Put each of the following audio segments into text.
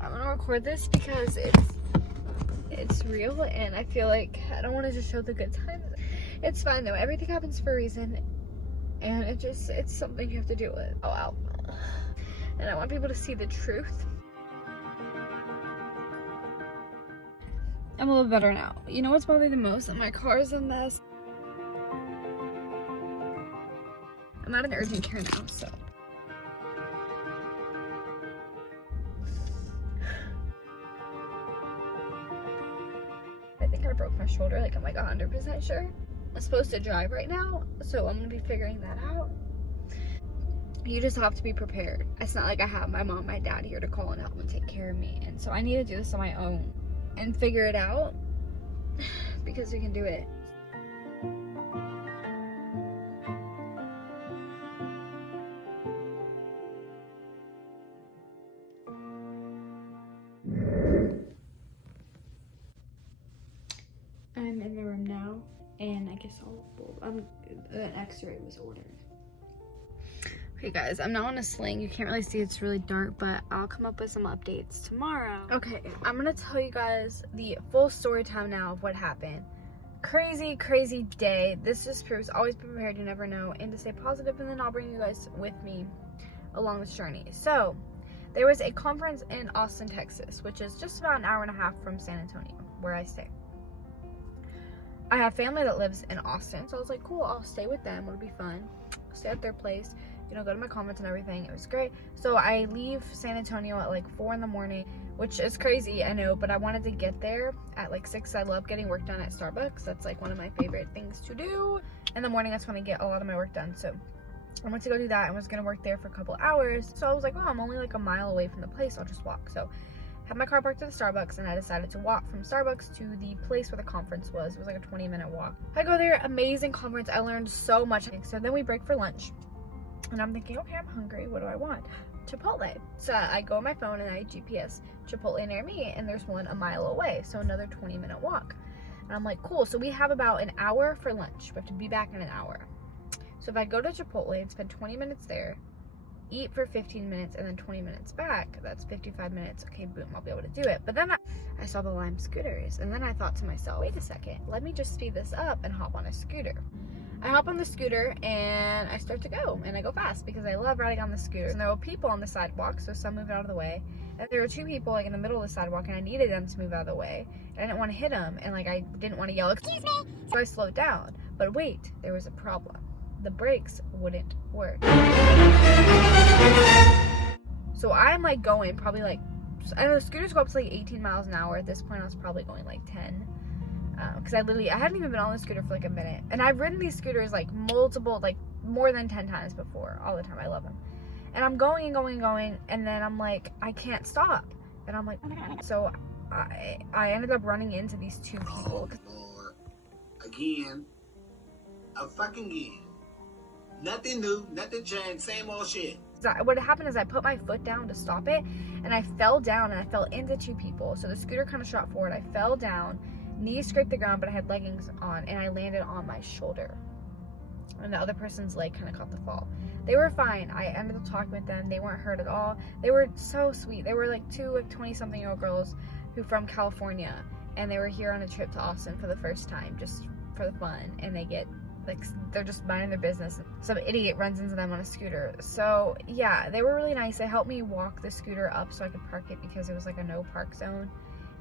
I'm gonna record this because it's real, and I feel like I don't want to just show the good times. It's fine though. Everything happens for a reason, and it's something you have to deal with. Oh wow. And I want people to see the truth. I'm a little better now. You know what's probably the most? That my car is a mess. I'm at an urgent care now, so. I think I broke my shoulder, like I'm like 100% sure. I'm supposed to drive right now, so I'm gonna be figuring that out. You just have to be prepared. It's not like I have my mom, my dad here to call and help and take care of me. And so I need to do this on my own and figure it out because we can do it. I'm in the room now, and I guess an x-ray was ordered. Okay guys, I'm now on a sling. You can't really see, it's really dark, but I'll come up with some updates tomorrow. Okay, I'm gonna tell you guys the full story time now of what happened. Crazy day. This just proves always be prepared, you never know, and to stay positive, and then I'll bring you guys with me along this journey. So, there was a conference in Austin, Texas, which is just about an hour and a half from San Antonio, where I stay. I have family that lives in Austin, so I was like, cool, I'll stay with them, it'll be fun. Stay at their place, you know, go to my conference and everything. It was great. So I leave San Antonio at like 4 in the morning, which is crazy, I know, but I wanted to get there at like 6. I love getting work done at Starbucks. That's like one of my favorite things to do. In the morning, that's when I get a lot of my work done. So I went to go do that and was gonna work there for a couple hours. So I was like, oh, I'm only like a mile away from the place, I'll just walk. So had my car parked at the Starbucks, and I decided to walk from Starbucks to the place where the conference was. It was like a 20-minute walk. I go there, amazing conference. I learned so much. So then we break for lunch, and I'm thinking, okay, I'm hungry. What do I want? Chipotle. So I go on my phone and I GPS Chipotle near me, and there's one a mile away. So another 20-minute walk. And I'm like, cool. So we have about an hour for lunch. We have to be back in an hour. So if I go to Chipotle and spend 20 minutes there, eat for 15 minutes, and then 20 minutes back, that's 55 minutes. Okay, boom, I'll be able to do it. But then I saw the Lime scooters, and then I thought to myself, wait a second, let me just speed this up and hop on a scooter. I hop on the scooter and I start to go, and I go fast because I love riding on the scooter. And there were people on the sidewalk, so some moved out of the way. And there were 2 people like in the middle of the sidewalk, and I needed them to move out of the way. And I didn't want to hit them, and like I didn't want to yell, excuse me. So I slowed down. But wait, there was a problem. The brakes wouldn't work. So I'm like going probably like, I know scooters go up to like 18 miles an hour. At this point I was probably going like 10. Because I hadn't even been on the scooter for like a minute. And I've ridden these scooters like multiple, like more than 10 times before, all the time. I love them. And I'm going and going and going, and then I'm like, I can't stop. And I'm like, oh my God. So I ended up running into these 2 people. Oh, Lord. Again. Again. Nothing new, nothing changed, same old shit. What happened is I put my foot down to stop it, and I fell down, and I fell into 2 people. So the scooter kind of shot forward. I fell down, knees scraped the ground, but I had leggings on, and I landed on my shoulder. And the other person's leg kind of caught the fall. They were fine. I ended up talking with them. They weren't hurt at all. They were so sweet. They were like 2 like 20-something-year-old girls who from California, and they were here on a trip to Austin for the first time, just for the fun, and they're just minding their business. Some idiot runs into them on a scooter. So yeah, they were really nice. They helped me walk the scooter up so I could park it because it was like a no park zone.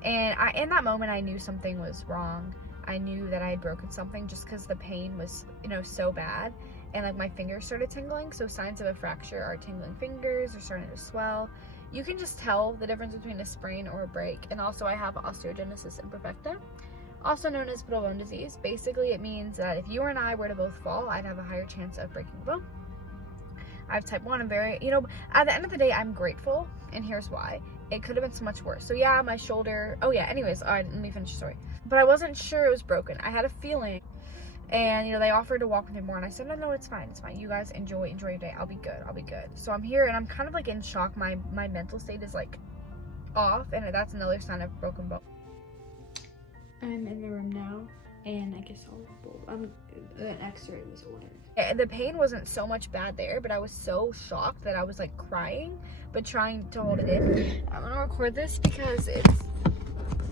And in that moment, I knew something was wrong. I knew that I had broken something just because the pain was, you know, so bad. And like my fingers started tingling. So signs of a fracture are tingling fingers, are starting to swell. You can just tell the difference between a sprain or a break. And also I have osteogenesis imperfecta, also known as brittle bone disease. Basically, it means that if you and I were to both fall, I'd have a higher chance of breaking a bone. I have type 1. I'm very, you know, at the end of the day, I'm grateful, and here's why. It could have been so much worse. So yeah, my shoulder, oh yeah, anyways, all right, let me finish the story. But I wasn't sure it was broken. I had a feeling, and you know, they offered to walk with me more, and I said, no, it's fine. You guys enjoy your day. I'll be good. So I'm here, and I'm kind of like in shock. My mental state is like off, and that's another sign of broken bone. I'm in the room now, and I guess an x-ray was ordered. The pain wasn't so much bad there, but I was so shocked that I was like crying, but trying to hold it in. I'm gonna record this because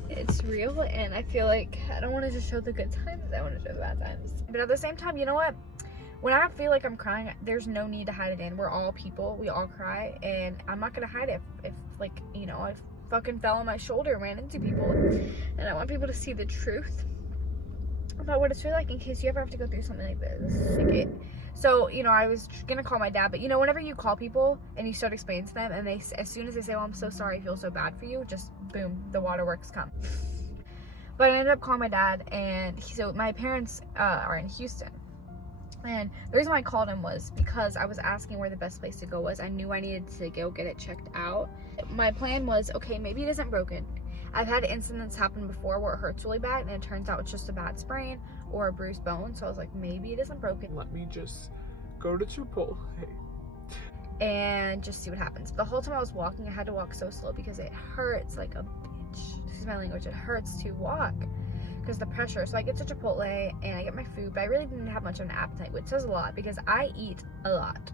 it's real, and I feel like I don't want to just show the good times, I want to show the bad times. But at the same time, you know what? When I feel like I'm crying, there's no need to hide it in. We're all people, we all cry, and I'm not gonna hide it if like, you know, I fucking fell on my shoulder and ran into people, and I want people to see the truth about what it's really like in case you ever have to go through something like this. So, you know, I was gonna call my dad, but you know, whenever you call people and you start explaining to them, and they, as soon as they say, "Oh, I'm so sorry, I feel so bad for you," just boom, the waterworks come. But I ended up calling my dad, and so my parents are in Houston. And the reason why I called him was because I was asking where the best place to go was. I knew I needed to go get it checked out. My plan was, okay, maybe it isn't broken. I've had incidents happen before where it hurts really bad, and it turns out it's just a bad sprain or a bruised bone. So I was like, maybe it isn't broken. Let me just go to Chipotle and just see what happens. The whole time I was walking, I had to walk so slow because it hurts like a bitch. Excuse my language. It hurts to walk because the pressure. So I get to Chipotle and I get my food, but I really didn't have much of an appetite, which says a lot because I eat a lot.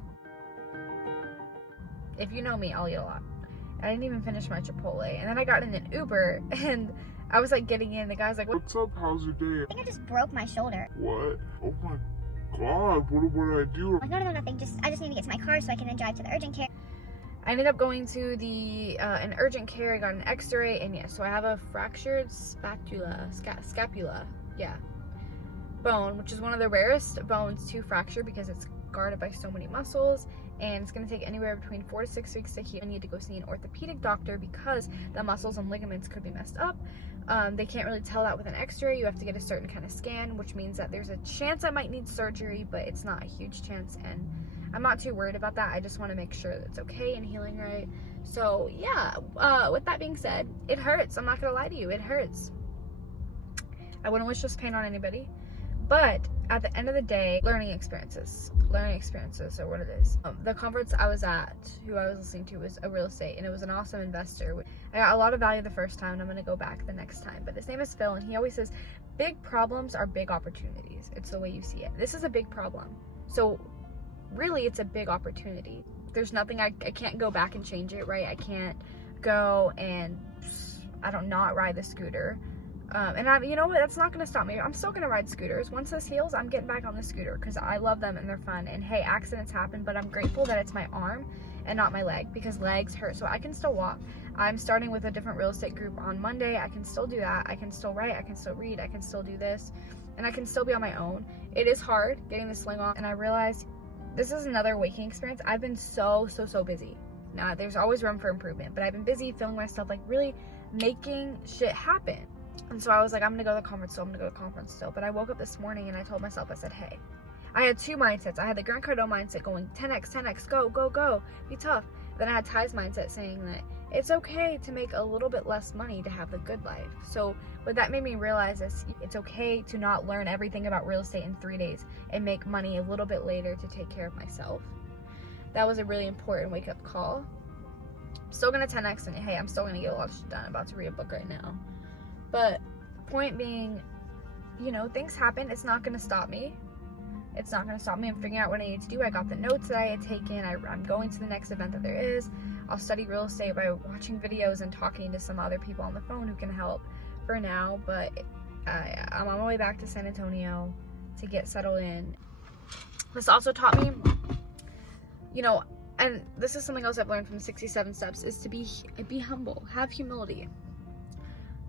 If you know me, I'll eat a lot. I didn't even finish my Chipotle, and then I got in an Uber, and I was like getting in. The guy's like, What's up? How's your day? I think I just broke my shoulder. What? Oh my god, what did I do? Like, no, nothing. I just need to get to my car so I can then drive to the urgent care. I ended up going to the an urgent care. I got an X-ray, and yeah, so I have a fractured scapula, yeah, bone, which is one of the rarest bones to fracture because it's guarded by so many muscles, and it's going to take anywhere between 4 to 6 weeks to heal. I need to go see an orthopedic doctor because the muscles and ligaments could be messed up. They can't really tell that with an X-ray. You have to get a certain kind of scan, which means that there's a chance I might need surgery, but it's not a huge chance, and I'm not too worried about that. I just want to make sure that it's okay and healing right. So yeah, with that being said, it hurts. I'm not gonna lie to you, it hurts. I wouldn't wish this pain on anybody, but at the end of the day, learning experiences are what it is. The conference I was at, who I was listening to, was a real estate, and it was an awesome investor. I got a lot of value the first time, and I'm gonna go back the next time. But his name is Phil, and he always says, big problems are big opportunities. It's the way you see it. This is a big problem. So really, it's a big opportunity. There's nothing, I can't go back and change it, right? I can't go and, not ride the scooter. And you know what, that's not gonna stop me. I'm still gonna ride scooters. Once this heals, I'm getting back on the scooter because I love them and they're fun. And hey, accidents happen, but I'm grateful that it's my arm and not my leg, because legs hurt, so I can still walk. I'm starting with a different real estate group on Monday. I can still do that. I can still write, I can still read, I can still do this, and I can still be on my own. It is hard getting the sling off, and I realized this is another waking experience. I've been so busy. Now, there's always room for improvement, but I've been busy feeling myself, like really making shit happen. And so I was like, I'm gonna go to the conference still. But I woke up this morning and I told myself, I said, hey, I had two mindsets. I had the Grant Cardone mindset going 10x, go, be tough. Then I had Ty's mindset saying that it's okay to make a little bit less money to have the good life. So what that made me realize is it's okay to not learn everything about real estate in 3 days and make money a little bit later to take care of myself. That was a really important wake-up call. I'm still gonna 10x, and hey, I'm still gonna get a lot of shit done. I'm about to read a book right now. But point being, things happen. It's not gonna stop me. I'm figuring out what I need to do. I got the notes that I had taken. I'm going to the next event that there is. I'll study real estate by watching videos and talking to some other people on the phone who can help for now. But I'm on my way back to San Antonio to get settled in. This also taught me, and this is something else I've learned from 67 Steps, is to be humble, have humility.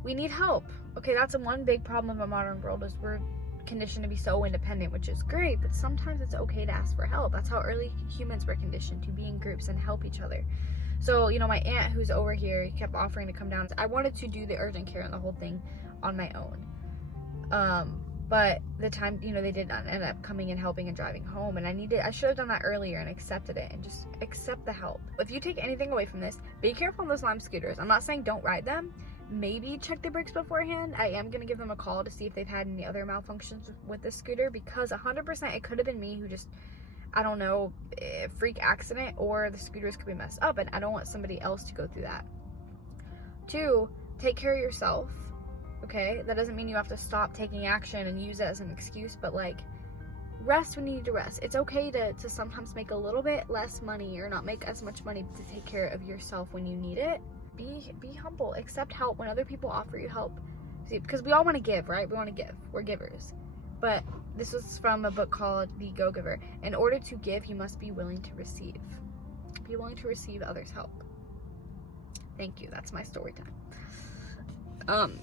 We need help. Okay, that's one big problem of a modern world, is we're conditioned to be so independent, which is great, but sometimes it's okay to ask for help. That's how early humans were conditioned, to be in groups and help each other. So, my aunt who's over here kept offering to come down. I wanted to do the urgent care and the whole thing on my own. But the time, they did not end up coming and helping and driving home, and I should have done that earlier and accepted it and just accept the help. If you take anything away from this, be careful on those Lime scooters. I'm not saying don't ride them. Maybe check the brakes beforehand. I am going to give them a call to see if they've had any other malfunctions with the scooter, because 100% it could have been me who just, freak accident, or the scooters could be messed up, and I don't want somebody else to go through that. 2, take care of yourself. okay? That doesn't mean you have to stop taking action and use it as an excuse, but like, rest when you need to rest. It's okay to sometimes make a little bit less money or not make as much money to take care of yourself when you need it. Be humble. Accept help when other people offer you help. See, because we all want to give, right? We want to give. We're givers. But this was from a book called The Go-Giver. In order to give, you must be willing to receive. Be willing to receive others' help. Thank you. That's my story time.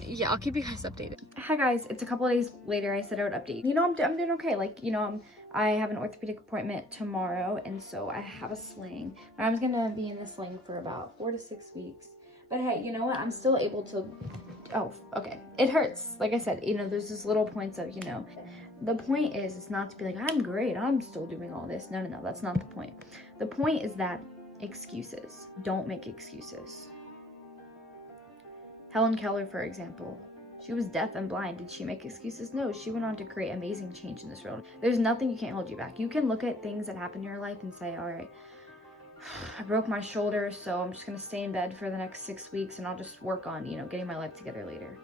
Yeah, I'll keep you guys updated. Hi guys, it's a couple of days later. I said I would update. You know, I'm doing okay. Like, you know, I have an orthopedic appointment tomorrow, and so I have a sling. I'm gonna be in the sling for about 4 to 6 weeks. But hey, you know what? I'm still able to. Oh, okay. It hurts. Like I said, you know, there's this little points of, you know. The point is, it's not to be like, I'm great, I'm still doing all this. No, that's not the point. The point is that excuses. Don't make excuses. Helen Keller, for example, she was deaf and blind. Did she make excuses? No, she went on to create amazing change in this world. There's nothing you can't hold you back. You can look at things that happen in your life and say, all right, I broke my shoulder, so I'm just going to stay in bed for the next 6 weeks and I'll just work on, you know, getting my life together later.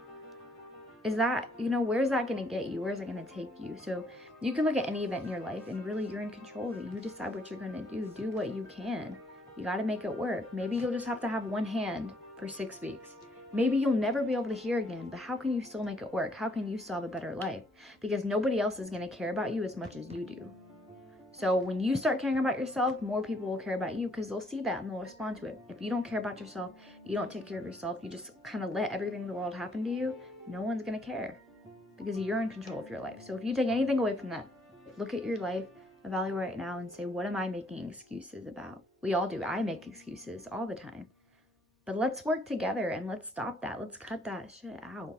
Is that, you know, where's that going to get you? Where's it going to take you? So you can look at any event in your life and really you're in control of it. You decide what you're going to do. Do what you can. You got to make it work. Maybe you'll just have to have one hand for 6 weeks. Maybe you'll never be able to hear again, but how can you still make it work? How can you still have a better life? Because nobody else is going to care about you as much as you do. So when you start caring about yourself, more people will care about you because they'll see that and they'll respond to it. If you don't care about yourself, you don't take care of yourself, you just kind of let everything in the world happen to you, no one's going to care because you're in control of your life. So if you take anything away from that, look at your life, evaluate right now and say, what am I making excuses about? We all do. I make excuses all the time. But let's work together and let's stop that. Let's cut that shit out.